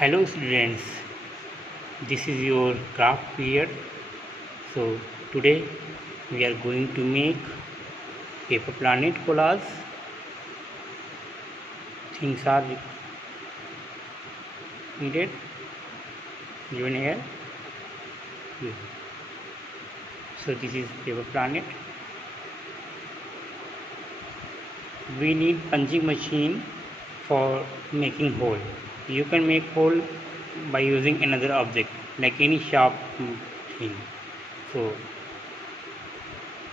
Hello students, this is your craft period. So today we are going to make paper planet collage. Things are needed given here. So this is paper planet. We need punching machine for making hole. You can make hole by using another object like any sharp thing. So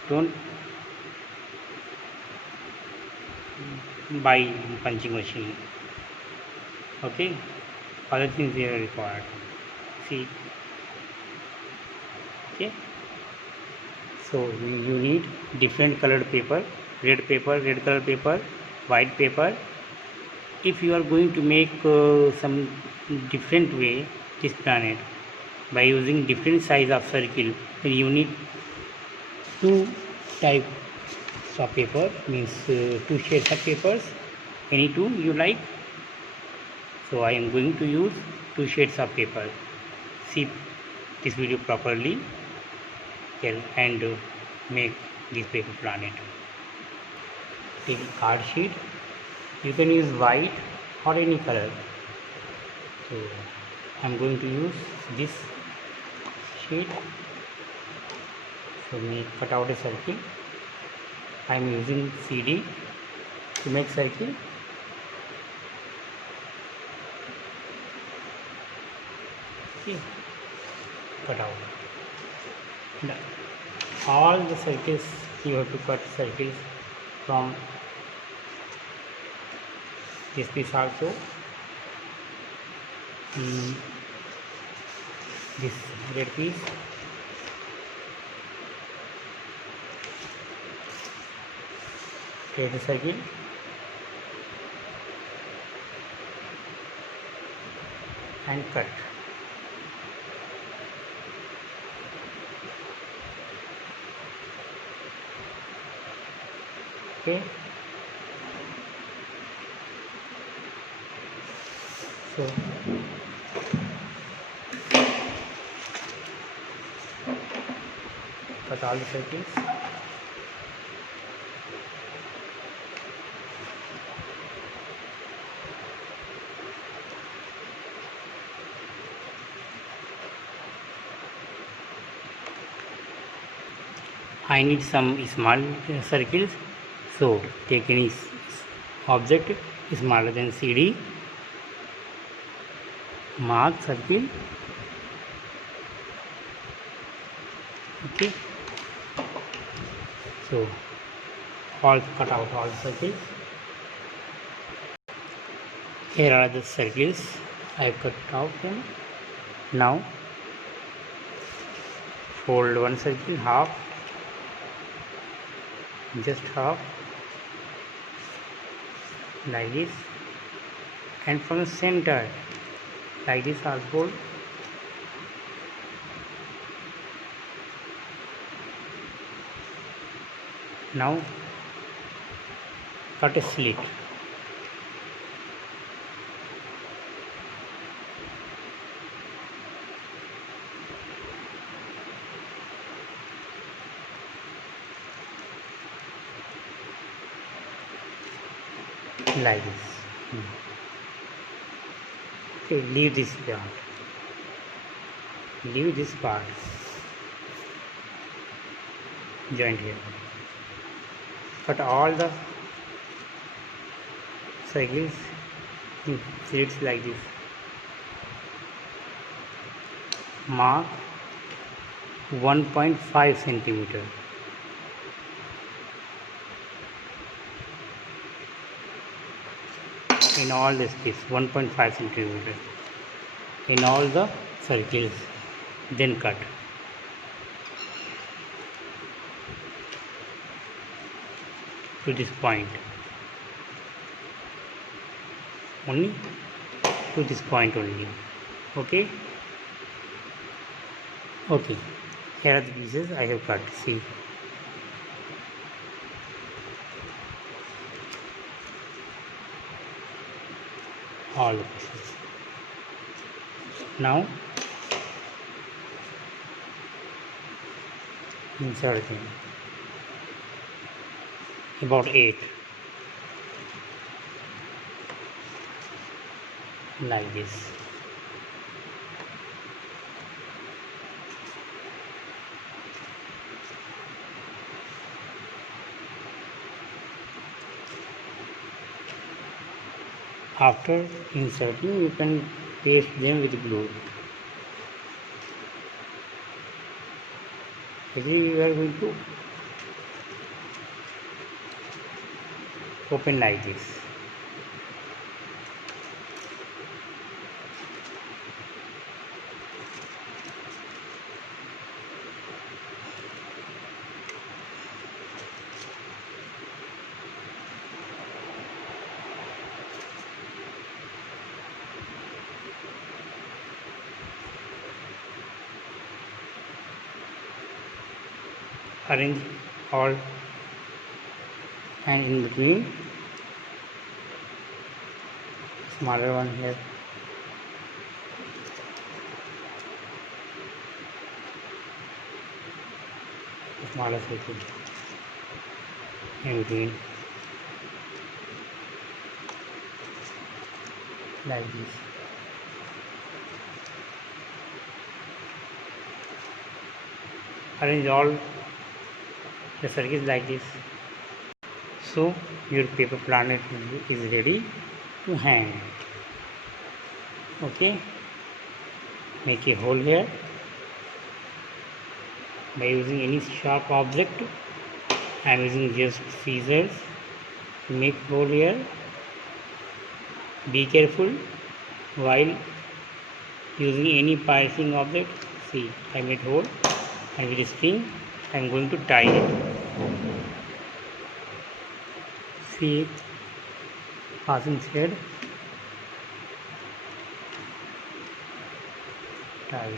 don't buy punching machine. Okay, other things they are required. See, okay. So you need different colored paper, red color paper, white paper. If you are going to make some different way this planet by using different size of circle, then you need two types of paper, means two shades of papers, any two you like. So I am going to use two shades of paper. See this video properly and make this paper planet. Take a card sheet. You can use white or any color. So I am going to use this sheet. So cut out a circle. I am using CD to make circle. Okay. Cut out. And all the circles you have to cut circles from this piece also. This red piece. Create a circle. And cut. Okay. So cut all the circles. I need some small circles, so take any object smaller than CD, mark circle. Okay, so cut out all circles. Here are the circles I have cut out them. Now fold one circle half, just half, like this, and from the center like this I'll fold. Now cut a slit. Like this. Okay, leave this part. Leave this part. Joint here. Cut all the circles in slits like this. Mark 1.5 centimeter. In all this piece, 1.5 centimeter in all the circles, then cut. To this point, only to this point only. Okay, okay, here are the pieces I have cut. See, all the pieces. Now inserting about 8 like this. After inserting, you can paste them with glue. We are going to open like this. Arrange all and in between smaller one here. Smaller circle in between like this. Arrange all the circles like this. So your paper planet is ready to hang. Okay, make a hole here by using any sharp object. I am using just scissors to make hole here. Be careful while using any piercing object. See, I made hole, and with a string I am going to tie it. See, passing thread, tie.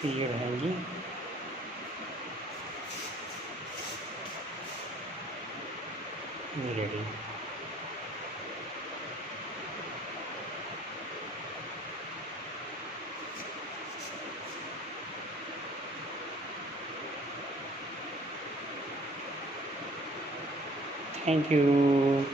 See here hanging. Ready. Thank you.